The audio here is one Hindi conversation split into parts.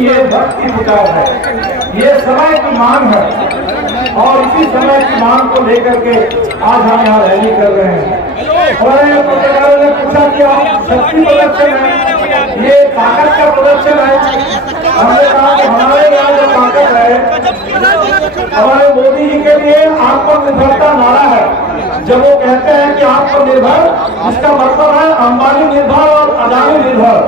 ये वक्त की पुकार है, ये समय की मांग है और इसी समय की मांग को लेकर के आज हम यहाँ रैली कर रहे हैं। हमारे पत्रकारों ने पूछा कि आप शक्ति प्रदर्शन है, ये ताकत का प्रदर्शन है। हमने कहा कि हमारे यहाँ जो ताकत है हमारे मोदी जी के लिए आत्मनिर्भरता नारा है। जब वो कहते हैं कि आत्मनिर्भर, इसका मतलब है अंबानी निर्भर और अदानी निर्भर।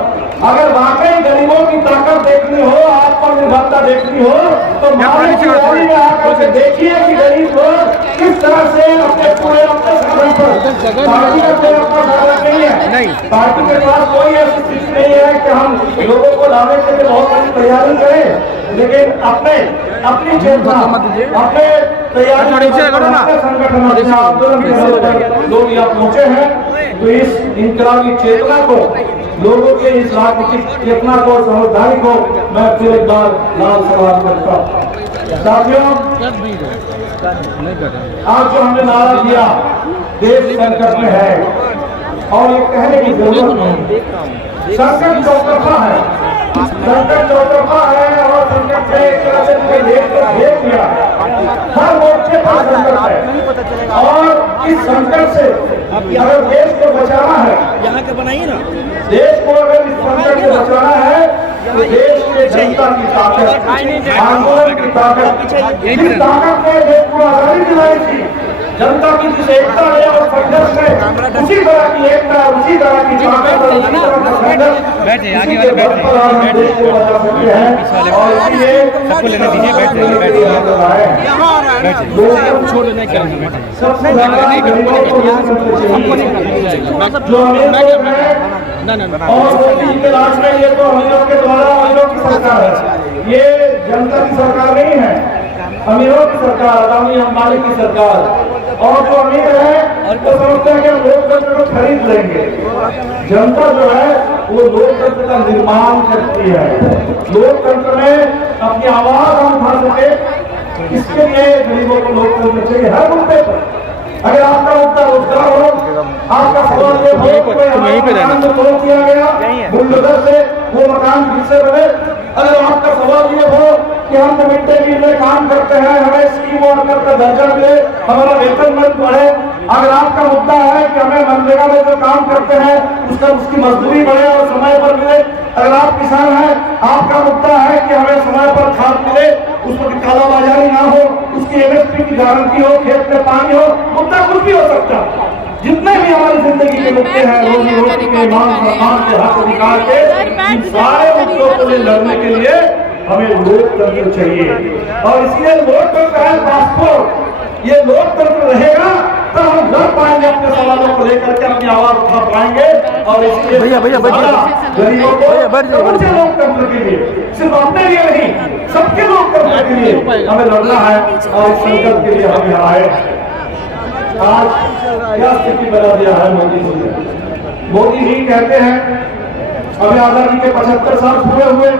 अगर वाकई गरीबों की ताकत देखनी हो, आत्मनिर्भरता देखनी हो तो मामले की रैली में आकर के देखिए कि गरीब लोग किस तरह से अपने पूरे अपने साधन पर, पार्टी का कोई अपना साधन नहीं है, पार्टी के पास कोई ऐसी स्थिति नहीं है कि हम लोगों को लाने के लिए बहुत बड़ी तैयारी करें, लेकिन अपनी चेतना, अपने तैयारी संगठन आंदोलन लोग यहाँ पहुंचे हैं। तो इस इनकलाबी चेतना को, लोगों के इस राजनीतिक चेतना को, समझदारी को मैं फिर एक बार लाल सवाल करता हूँ। साथियों, आज जो हमने नारा दिया देश संकट में है और ये कहने की जरूरत नहीं, संकट चौतरफा है, संकट चौतरफा है और संकट से एक तरह से देख लिया, हर मोर्चे पर संकट है और इस संकट से अगर देश को बचाना है, यहाँ के बनाइए ना, देश को अगर इस संकट से बचाना है तो देश के जनता की ताकत, आंदोलन की ताकत, जिस ताकत ने देश को आजादी दिलाई थी, जनता की जिस एकता है और संघर्ष में, उसी तरह की एकता, उसी तरह की ताकत और उसी तरह का संघर्ष इसी के बल पर हम देश को बचा सकते हैं। और इसलिए सबसे ज्यादा गरीबों को जो अमीर लोग हैं और मोदी के राज में, ये तो अमीरों के द्वारा अमीरों की सरकार है, ये जनता की सरकार नहीं है, अमीरों की सरकार, अदानी अंबानी की सरकार। और जो अमीर है तो समझते हैं कि हम लोकतंत्र को खरीद लेंगे। जनता जो है वो लोकतंत्र का निर्माण करती है, लोकतंत्र में अपनी आवाज हम उठा सके, इसके लिए गरीबों को लोकतंत्र चाहिए हर मुद्दे पर। अगर आपका मुद्दा रोजगार हो, आपका सवाल ये हो कोई हमारे मकान को तोड़ दिया गया बुलडोजर से, वो मकान फिर से बने, अगर आपका सवाल ये हो कि हम मिड डे मील में काम करते हैं, हमें स्कीम वर्कर का दर्जा मिले, हमारा वेतन मत बढ़े, अगर आपका मुद्दा है कि हमें मनरेगा में जो काम करते हैं उसकी मजदूरी बढ़े और समय पर मिले, अगर आप किसान हैं, आपका मुद्दा है कि हमें समय पर खाद मिले, उसमें कालाबाजारी ना हो, उसकी एमएसपी की गारंटी हो, खेत में पानी हो, मुद्दा कुछ भी हो सकता है। जितने भी हमारी जिंदगी के मुद्दे हैं, रोजी रोटी के, मान सम्मान के, हक अधिकार के, इन सारे मुद्दों को लड़ने के लिए हमें लोकतंत्र चाहिए। और इसलिए लोकतंत्र है पासपोर्ट, ये लोकतंत्र रहेगा तो हम लड़ पाएंगे अपने सवालों को लेकर के, अपनी आवाज उठा पाएंगे। और इसलिए गरीबों को समूचे लोकतंत्र के लिए, सिर्फ अपने लिए नहीं, सबके लोकतंत्र के लिए हमें लड़ना है और इस संकल्प के लिए हम यहाँ आए। आज क्या स्थिति बना दिया है मोदी जी ने? मोदी जी कहते हैं अभी आजादी के 75 साल पूरे हुए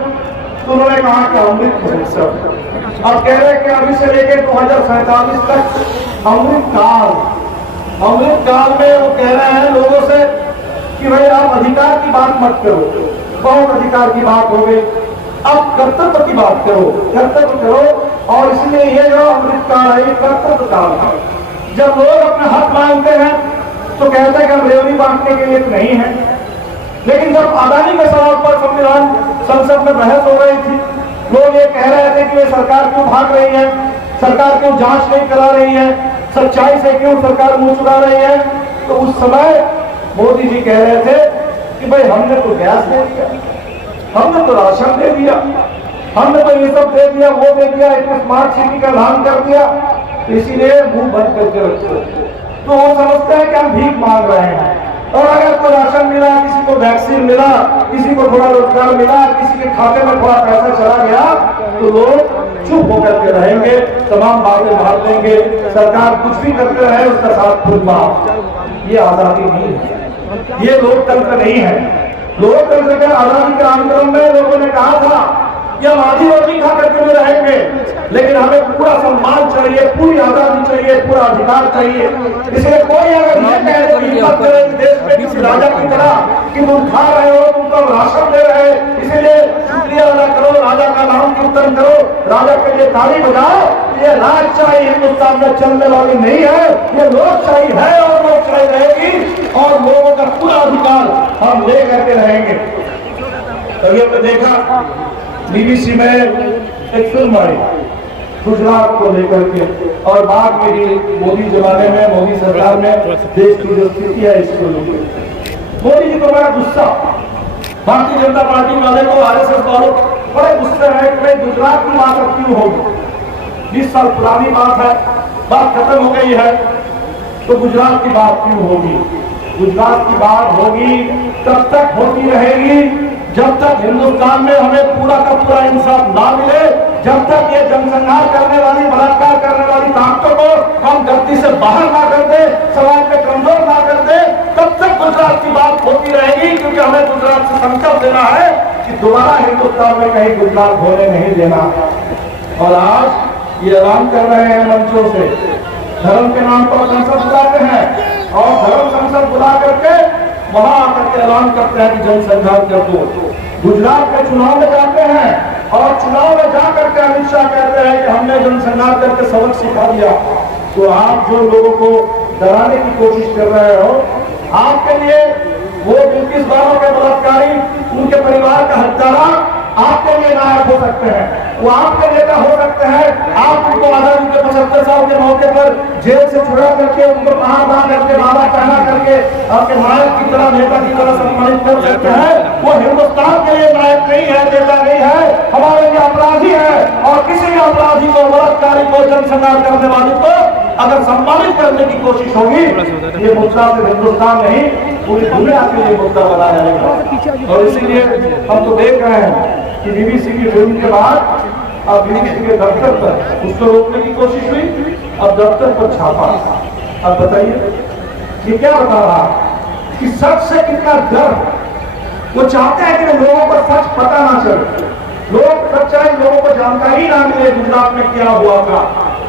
तो उन्होंने कहा कि अमृत महोत्सव, अब कह रहे हैं कि अभी से लेकर 2047 तक अमृत काल में वो कह रहे हैं लोगों से कि भाई आप अधिकार की बात मत करो, बहुत अधिकार की बात हो गई, अब कर्तव्य की बात करो, कर्तव्य करो। और इसलिए ये जो अमृत काल है ये कर्तव्य काल है। जब लोग अपने हक मांगते हैं तो कहते हैं कि हम रेवड़ी बांटने के लिए तो नहीं है, लेकिन जब अदानी के सवाल पर संविधान संसद में बहस हो रही थी, लोग ये कह रहे थे कि ये सरकार क्यों भाग रही है, सरकार क्यों जांच नहीं करा रही है, सच्चाई से क्यों सरकार मुंह चुरा रही है, तो उस समय मोदी जी कह रहे थे कि भाई हमने तो गैस दे दिया, हमने तो राशन दे दिया, हमने तो ये सब दे दिया, वो दे दिया, एक स्मार्ट सिटी का ऐलान कर दिया, तो इसीलिए मुंह बंद करके रखो। तो वो समझते हैं कि हम भीख मांग रहे हैं। और अगर कोई राशन मिला, किसी को वैक्सीन मिला, किसी को थोड़ा रोजगार मिला, किसी के खाते में थोड़ा पैसा चला गया, तो लोग चुप होकर के रहेंगे, तमाम बातें भाग लेंगे, सरकार कुछ भी करते रहे उसका साथ खुद माफ। ये आजादी नहीं है, ये लोकतंत्र नहीं है। लोकतंत्र के आजादी के आंदोलन में लोगों ने कहा था कि हम आधी रोटी खा करके भी रहेंगे, लेकिन हमें पूरा सम्मान चाहिए, पूरी आजादी चाहिए, पूरा अधिकार चाहिए। इसलिए कोई अगर ये कहने की हिम्मत करे देश में किसी राजा की तरह कि तुम खा रहे हो, तुम तो राशन दे रहे, इसीलिए शुक्रिया अदा करो, राजा अभिनंदन करो, राजा के लिए ताली बजाओ। ये राजशाही हिंदुस्तान में चलने वाली नहीं है, ये लोकशाही है और लोकशाही रहेगी और लोगों का पूरा अधिकार हम ले करके रहेंगे। तो ये देखा बीबीसी में एक फिल्म आई गुजरात को लेकर के, और बाद में मोदी जमाने में, मोदी सरकार में देश की जो स्थिति है इसको लेकर मोदी जी को बड़ा गुस्सा, भारतीय जनता पार्टी वाले को, आरएसएस वालों बड़े गुस्से है कि भाई गुजरात की बात अब क्यों होगी, 20 साल पुरानी बात है, बात खत्म हो गई है, तो गुजरात की बात क्यों होगी। गुजरात की बात होगी तब तक होती रहेगी जब तक हिंदुस्तान में हमें पूरा का पूरा इंसाफ ना मिले, जब तक ये जनसंहार करने वाली, बलात्कार करने वाली ताकतों को हम धरती से बाहर ना कर दे, समाज में कमजोर ना कर दे, तब तक गुजरात की बात होती रहेगी। क्योंकि हमें गुजरात से संकल्प लेना है कि दोबारा हिंदुस्तान में कहीं गुजरात होने नहीं देना। और आज ये ऐलान कर रहे हैं मंचों से, धर्म के नाम पर संसद बुलाते हैं और धर्म संसद बुला करके वहां आकर के ऐलान करते हैं कि जनसंहार कर दो। गुजरात के चुनाव में जाते हैं और चुनाव में जाकर के अमित शाह कहते हैं कि हमने जनसंहार करके सबक सिखा दिया। तो आप जो लोगों को डराने की कोशिश कर रहे हो, आपके लिए वो 21 बारों के बलात्कारी, उनके परिवार का हत्यारा आपके लिए नायक हो सकते हैं, वो आपके नेता हो सकते हैं। आप उनको आजादी के 75 साल के मौके पर जेल से छुड़ा करके, उनको बाहर बाहर करके, माला पहना करके आपके नायक की तरह, नेता की तरह सम्मानित कर सकते हैं। वो हिंदुस्तान के लिए नायक नहीं है, नेता नहीं है, हमारे लिए अपराधी है। और किसी भी अपराधी को, बलात्कारी को, जनसंहार करने वाले को अगर सम्मानित करने की कोशिश होगी, ये मुद्दा सिर्फ हिंदुस्तान नहीं पूरी दुनिया के लिए मुद्दा बना जाएगा। और इसीलिए हम तो देख रहे हैं कि बीबीसी की फिल्म के बाद अब बीबीसी के दफ्तर पर उसको रोकने की कोशिश हुई, अब दफ्तर पर छापा। अब बताइए ये क्या बता रहा कि सच से कितना डर, वो चाहते हैं कि लोगों को सच पता ना चले, लोग सच्चाई, लोगों को जानकारी ना मिले गुजरात में क्या हुआ था।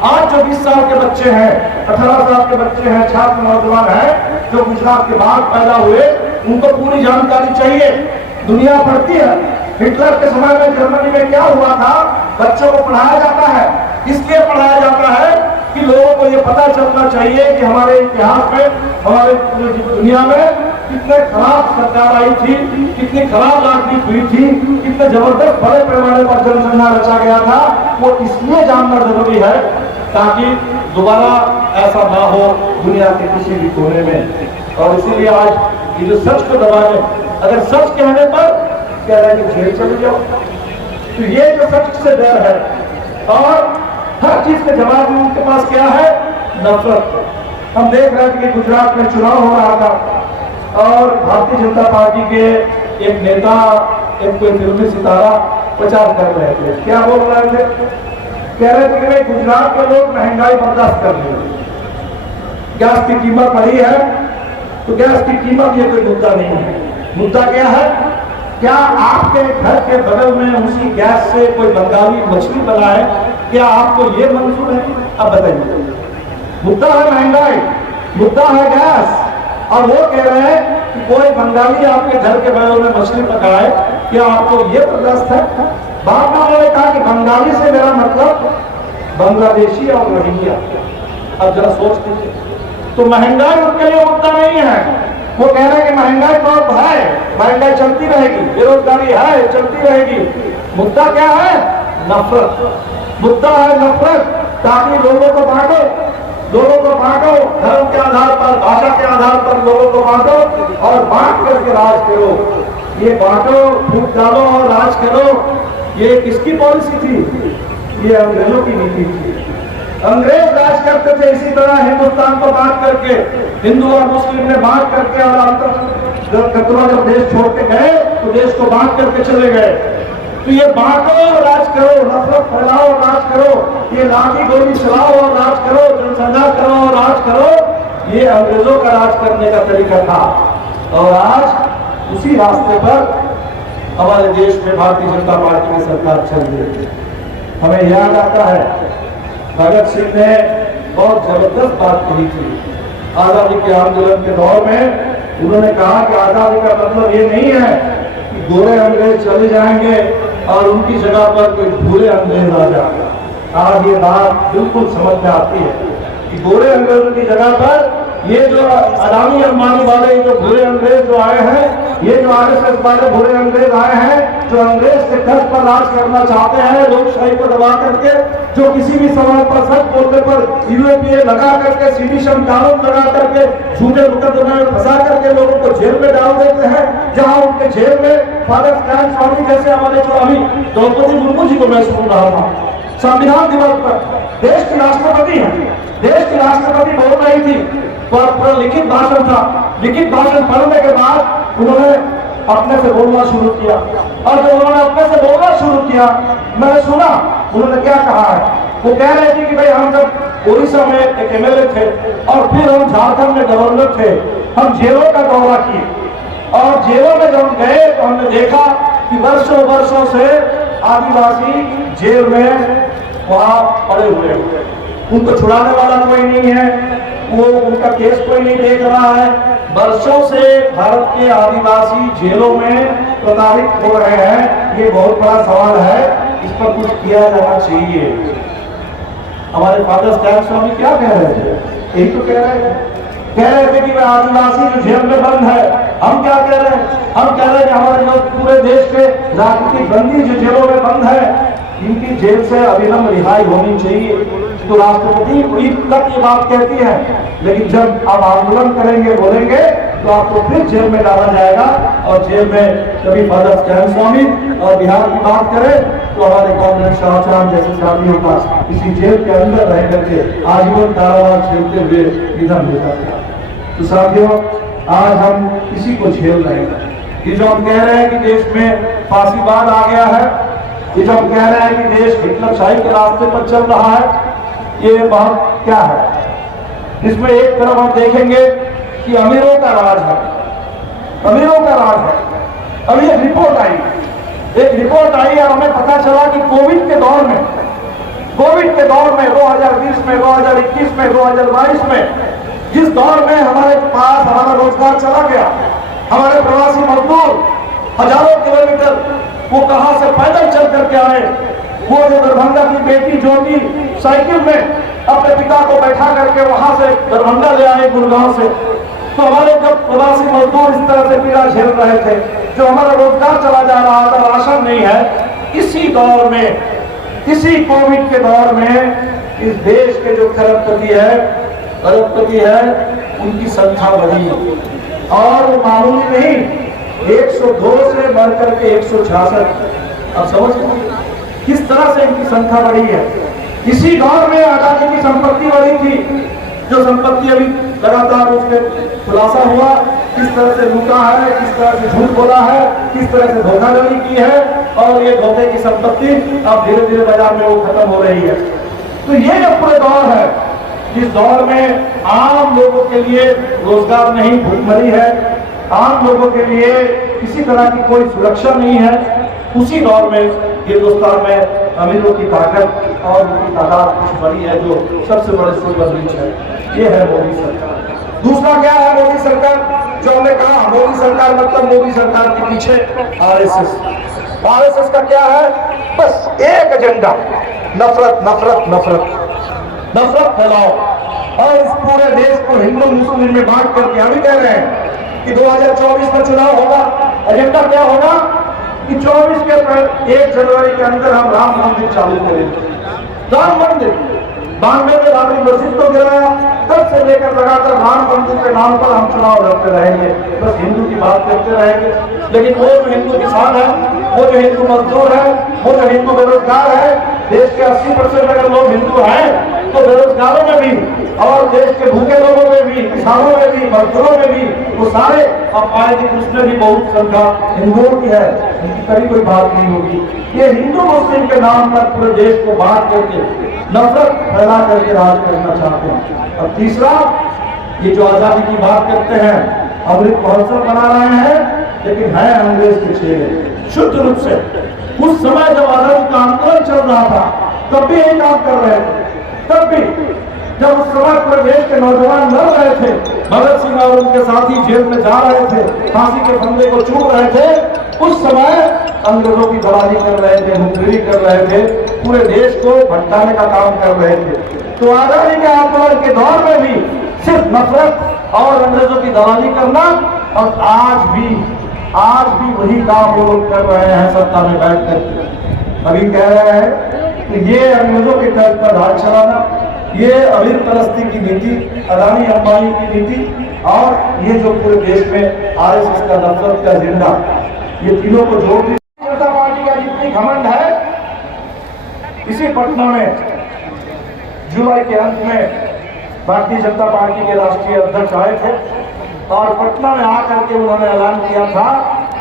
आज जो 20 साल के बच्चे हैं, 18 साल के बच्चे हैं, छात्र नौजवान हैं जो गुजरात के बाद पैदा हुए, उनको पूरी जानकारी चाहिए। दुनिया पढ़ती है हिटलर के समय में जर्मनी में क्या हुआ था, बच्चों को पढ़ाया जाता है। इसलिए पढ़ाया जाता है कि लोगों को ये पता चलना चाहिए कि हमारे इतिहास में, हमारे दुनिया में कितने खराब सरकार आई थी, कितनी खराब राजनीति हुई थी, कितने जबरदस्त बड़े पैमाने पर जनसंहार रचा गया था। वो इसलिए जानना जरूरी है ताकि दोबारा ऐसा ना हो दुनिया के किसी भी कोने में। और इसीलिए आज ये जो सच को दबाने, अगर सच कहने पर कह रहे हैं कि जेल चले जाओ, तो ये जो सच से डर है और हर चीज के जवाब में उनके पास क्या है, नफरत। हम देख रहे थे कि गुजरात में चुनाव हो रहा था और भारतीय जनता पार्टी के एक नेता, एक कोई फिल्मी सितारा प्रचार कर रहे थे। क्या बोल रहे थे, कह रहे थे कि भाई गुजरात के लोग महंगाई बर्दाश्त कर रहे, गैस की कीमत बढ़ी है, तो गैस की कीमत ये कोई मुद्दा नहीं है। मुद्दा क्या है, क्या आपके घर के बगल में उसी गैस से कोई बंगाली मछली बनाए, क्या आपको ये मंजूर है? अब बताइए, मुद्दा है महंगाई, मुद्दा है गैस, और वो कह रहे हैं कि कोई बंगाली आपके घर के बगल में मछली पकाए, क्या आपको ये बर्दाश्त है? बाद में उन्होंने कहा कि बंगाली से मेरा मतलब बांग्लादेशी और रोहिंग्या। अब जरा सोच लीजिए, तो महंगाई उनके लिए मुद्दा नहीं है। वो कह रहे हैं कि महंगाई तो अब है, महंगाई चलती रहेगी, बेरोजगारी है, चलती रहेगी। मुद्दा क्या है, नफरत। मुद्दा है नफरत, ताकि लोगों को बांटो, लोगों को बांटो, धर्म के आधार पर, भाषा के आधार पर लोगों को बांटो और बांट करके राज करो। ये बांटो, फूट डालो और राज करो, ये किसकी पॉलिसी थी? ये अंग्रेजों की नीति थी। अंग्रेज राज करते थे इसी तरह, हिंदुस्तान को बांट करके, हिंदू और मुस्लिम ने बांट करके, और जब देश छोड़ के गए तो देश को बांट करके चले गए। तो ये बांटो और राज करो, नफरत फैलाओ और राज करो, ये लाठी गोली चलाओ और राज करो, जनसंहार करो और राज करो, ये अंग्रेजों का राज करने का तरीका था। और आज उसी रास्ते पर हमारे देश में भारतीय जनता पार्टी की सरकार चल रही है। हमें याद आता है भगत सिंह ने बहुत जबरदस्त बात कही थी आजादी के आंदोलन के दौर में। उन्होंने कहा कि आजादी का मतलब ये नहीं है कि गोरे अंग्रेज चले जाएंगे और उनकी जगह पर कोई भूरे अंग्रेज आ जाए। आज ये बात बिल्कुल समझ में आती है कि भूरे अंग्रेजों की जगह पर ये जो अडानी अंबानी वाले जो भूरे अंग्रेज जो आए हैं, ये जो आरएसएस वाले भूरे अंग्रेज आए हैं, जो अंग्रेज के घर पर राज करना चाहते हैं, लोकशाही को दबा करके, जो किसी भी सवाल पर सच बोलने पर यूएपीए लगा करके, सीडिशन कानून लगा करके, झूठे मुकदमे में फंसा करके लोगों को जेल में डाल देते हैं, जहां उनके जेल में फादर स्टैन स्वामी जैसे हमारे जो अभी द्रौपदी मुर्मू जी को मैं सुन रहा था, संविधान दिवस पर देश की राष्ट्रपति है, देश की राष्ट्रपति बोल रही थी, पर लिखित भाषण था, लिखित भाषण पढ़ने के बाद उन्होंने अपने से बोलना शुरू किया, और जब उन्होंने अपने से बोलना शुरू किया, मैंने सुना उन्होंने क्या कहा है। वो कह रहे थे कि भाई हम जब उड़ीसा में एक एमएलए थे और फिर हम झारखंड में गवर्नर थे, हम जेलों का दौरा किए, और जेलों में जब हम गए तो हमने देखा कि वर्षों वर्षों से आदिवासी जेल में वहां पड़े हुए हैं, उनको छुड़ाने वाला कोई नहीं है, वो उनका केस कोई नहीं देख रहा है। वर्षों से भारत के आदिवासी जेलों में प्रताड़ित हो रहे हैं। ये बहुत बड़ा सवाल है, इस पर कुछ किया जाना चाहिए। हमारे फादर स्टैन स्वामी क्या कह रहे थे, यही तो कह रहे थे कि वह आदिवासी जो जेल में बंद है, हम क्या कह रहे हैं, हम कह रहे हैं कि हमारे जो पूरे देश के राजनीतिक बंदी जो जेलों में बंद है, इनकी जेल से अविलंब रिहाई होनी चाहिए। तो राष्ट्रपति पूरी तक ये बात कहती है, लेकिन जब आप आंदोलन करेंगे, बोलेंगे, तो आपको फिर जेल में डाला जाएगा। और जेल में कभी फादर स्टैन स्वामी और बिहार की बात करें तो हमारे कांग्रेस शाहजहां जैसे साथियों का इसी जेल के अंदर रह करके आजीवन कारावास झेलते हुए निधन हो जाता है। तो साथियों, आज हम किसी को झेल रहे हैं। ये जो हम कह रहे हैं कि देश में फांसीवाद आ गया है, ये जो हम कह रहे हैं कि देश हिटलरशाही के रास्ते पर चल रहा है, ये बात क्या है। इसमें एक तरफ हम देखेंगे कि अमीरों का राज है, अमीरों का राज है। अभी एक रिपोर्ट आई और हमें पता चला कि कोविड के दौर में 2020 में, 2021 में, 2022 में, जिस दौर में हमारे पास हमारा रोजगार चला गया, हमारे प्रवासी मजदूर हजारों किलोमीटर वो कहां से पैदल चल करके आए। वो जो दरभंगा की बेटी ज्योति साइकिल में अपने पिता को बैठा करके वहां से दरभंगा ले आए गुड़गांव से, तो हमारे जब प्रवासी मजदूर इस तरह से पीड़ा झेल रहे थे, जो हमारा रोजगार चला जा रहा था, राशन नहीं है, इसी दौर में, इसी कोविड के दौर में इस देश के जो खरबपति है उनकी संख्या बढ़ी, और वो मामूली नहीं, 102 से बढ़कर के 166। अब समझ किस तरह से इनकी संख्या बढ़ी है। इसी दौर में आजादी की संपत्ति बढ़ी थी, जो संपत्ति अभी लगातार उसके खुलासा हुआ, किस तरह से लूटा है, किस तरह से झूठ बोला है, किस तरह से धोखाधड़ी की है, और ये धोखे की संपत्ति अब धीरे धीरे बाजार में वो खत्म हो रही है। तो ये जो पूरे दौर है, जिस दौर में आम लोगों के लिए रोजगार नहीं, भूखमरी है, आम लोगों के लिए किसी तरह की कोई सुरक्षा नहीं है, उसी दौर में हिंदुस्तान में अमीरों की ताकत और उनकी तादाद कुछ बड़ी है, जो सबसे बड़े सुपर रिच है, ये है मोदी सरकार। दूसरा क्या है मोदी सरकार, जो हमने कहा मोदी सरकार मतलब मोदी सरकार के पीछे आरएसएस का क्या है, बस एक एजेंडा, नफरत नफरत नफरत नफरत फैलाओ, और इस पूरे देश को हिंदू मुस्लिम में बांट करके हम कह रहे हैं कि 2024 में चुनाव होगा। एजेंडा क्या होगा कि 24 के 1 जनवरी के अंदर हम राम मंदिर चालू करेंगे। राम मंदिर 92 में बाबरी मस्जिद को गिराया, तब से लेकर लगातार राम मंदिर के नाम पर हम चुनाव लड़ते रहेंगे, बस हिंदू की बात करते रहेंगे। लेकिन वो जो हिंदू किसान है, वो जो हिंदू मजदूर है, वो जो हिंदू बेरोजगार है, देश के 80% अगर लोग हिंदू हैं तो बेरोजगारों में भी, और देश के भूखे लोगों में भी, किसानों में भी, मजदूरों में भी, वो सारे अब पाए कि उसमें भी बहुत संख्या हिंदुओं की है, इनकी कभी कोई बात नहीं होगी। ये हिंदू मुस्लिम के नाम पर पूरे देश को बांट करके नफरत फैला करके राज करना चाहते हैं। और तीसरा, ये जो आजादी की बात करते हैं, अमृत महोत्सव मना रहे हैं, लेकिन है अंग्रेज के चेहरे शुद्ध रूप से। उस समय जब आजादी का आंदोलन चल रहा था, तब भी यही काम कर रहे थे, तब भी जब उस समय पूरे देश के नौजवान लड़ रहे थे, भगत सिंह और उनके साथी जेल में जा रहे थे, फांसी के फंदे को चूम रहे थे, उस समय अंग्रेजों की दलाली कर रहे थे, मुखबिरी कर रहे थे, पूरे देश को भटकाने का काम कर रहे थे। तो आजादी के आंदोलन के दौर में भी सिर्फ नफरत और अंग्रेजों की दलाली करना, और आज भी वही काम वो लोग कर रहे हैं सत्ता में बैठकर। अभी कह रहे हैं कि ये अंग्रेजों के तर्ज पर राज चलाना, ये अमीर परस्ती की नीति, अदानी अंबानी की नीति, और ये जो पूरे देश में आरएसएस का नफरत का एजेंडा, ये तीनों को जोड़ दी। जनता पार्टी का जितनी घमंड है, इसी पटना में जुलाई के अंत में भारतीय जनता पार्टी के राष्ट्रीय अध्यक्ष आए थे और पटना में आकर के उन्होंने ऐलान किया था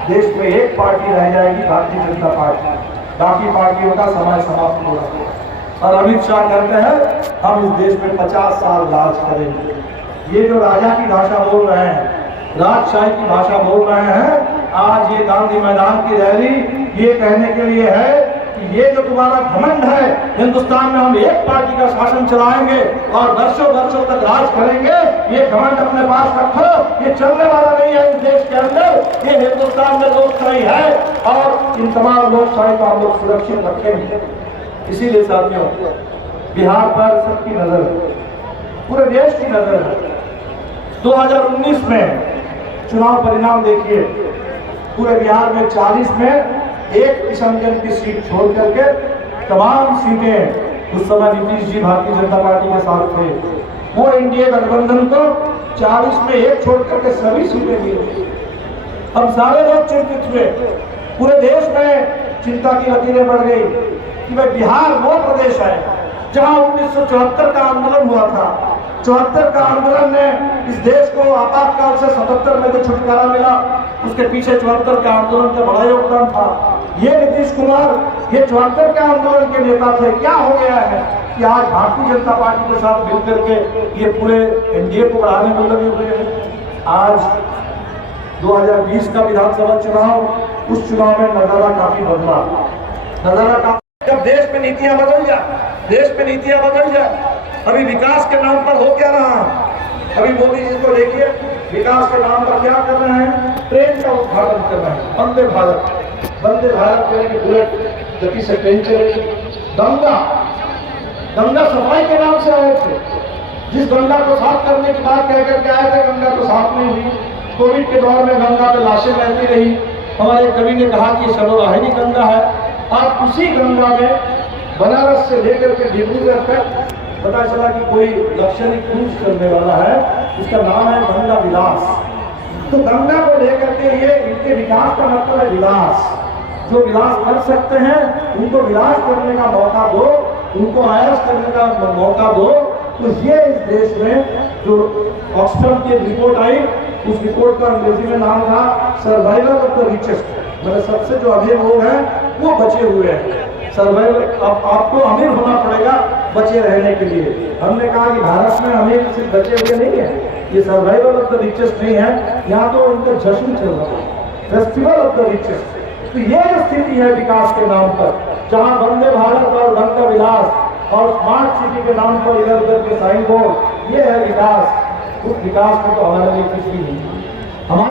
देश में एक पार्टी रह जाएगी, भारतीय जनता पार्टी, बाकी पार्टियों का समय समाप्त हो रहा है। और अमित शाह कहते हैं हम इस देश में 50 साल राज करेंगे। ये जो राजा की भाषा बोल रहे हैं, राजशाही की भाषा बोल रहे हैं, आज ये गांधी मैदान की रैली ये कहने के लिए है कि ये जो तुम्हारा घमंड है, हिंदुस्तान में हम एक पार्टी का शासन चलाएंगे और वर्षों वर्षों तक राज करेंगे, ये घमंड अपने पास रखो, ये चलने वाला नहीं है इस देश के अंदर। ये हिंदुस्तान में लोकशाही है और इन तमाम लोकशाही को हम लोग सुरक्षित रखेंगे। इसीलिए साथियों, बिहार पर सबकी नजर है, पूरे देश की नजर है। 2019 में चुनाव परिणाम देखिए, पूरे बिहार में 40 में एक किशनगंज की सीट छोड़ करके तमाम सीटें उस समय नीतीश जी भारतीय जनता पार्टी के साथ थे, वो एनडीए गठबंधन को 40 में एक छोड़ करके सभी सीटें मिली। हम सारे लोग चिंतित हुए, पूरे देश में चिंता की लकीरें बढ़ गई कि भाई बिहार वो प्रदेश है जहां 1974 का आंदोलन हुआ था। 74 का आंदोलन ने इस देश को आपातकाल से 77 में जो छुटकारा मिला, उसके पीछे 74 के आंदोलन का बड़ा योगदान था। ये नीतीश कुमार ये 74 के आंदोलन के नेता थे। क्या हो गया है कि आज भारतीय जनता पार्टी के साथ मिलकर के ये पूरे एनडीए को बढ़ाने में लगे हुए हैं। आज 2020 का विधानसभा चुनाव, उस चुनाव में नजारा काफी बदला। नजारा काफी, जब देश में नीतियां बदल जाए, देश में नीतियां बदल जाए। अभी विकास के नाम पर हो क्या रहा है? अभी मोदी जी को देखिए, विकास के नाम पर क्या कर रहे हैं? ट्रेन का उद्घाटन कर रहे हैं, वंदे भारत करेंगे, बुलेट गति से ट्रेन चलेगी। गंगा सफाई के नाम से आए थे, जिस गंगा को साफ करने की बात कह करके आए थे, गंगा तो साफ नहीं हुई। कोविड के दौर में गंगा पे लाशें बहती रही। हमारे कवि ने कहा कि सर्ववाहिनी गंगा है। और उसी गंगा में बनारस से लेकर के डिब्रूगढ़ तक पता चला कि कोई लग्जरी क्रूज करने वाला है, उसका नाम है गंगा विलास। तो गंगा को लेकर के ये इनके विकास का मतलब है विलास। जो विलास कर सकते हैं उनको विलास करने का मौका दो, उनको आयस करने का मौका दो। तो ये इस देश में जो ऑक्सफर्ड की रिपोर्ट आई, उस रिपोर्ट का अंग्रेजी में नाम था सर्वाइवल ऑफ द रिचेस्ट, मतलब सबसे जो अमीर लोग हैं वो बचे हुए हैं। सर्वाइवल, अब आपको अमीर होना पड़ेगा बचे रहने के लिए। हमने कहा कि भारत में अमीर सिर्फ बचे हुए नहीं है, ये सर्वाइवल ऑफ द रिचेस्ट नहीं है, यहाँ तो उनका जश्न चल रहा है, फेस्टिवल ऑफ द रिचेस्ट। तो ये जो स्थिति है विकास के नाम पर, जहाँ वंदे भारत और गंगा विलास और स्मार्ट सिटी के नाम पर इधर उधर के साइन बोर्ड, ये है विकास। उस विकास में तो हमारे लिए कुछ भी नहीं।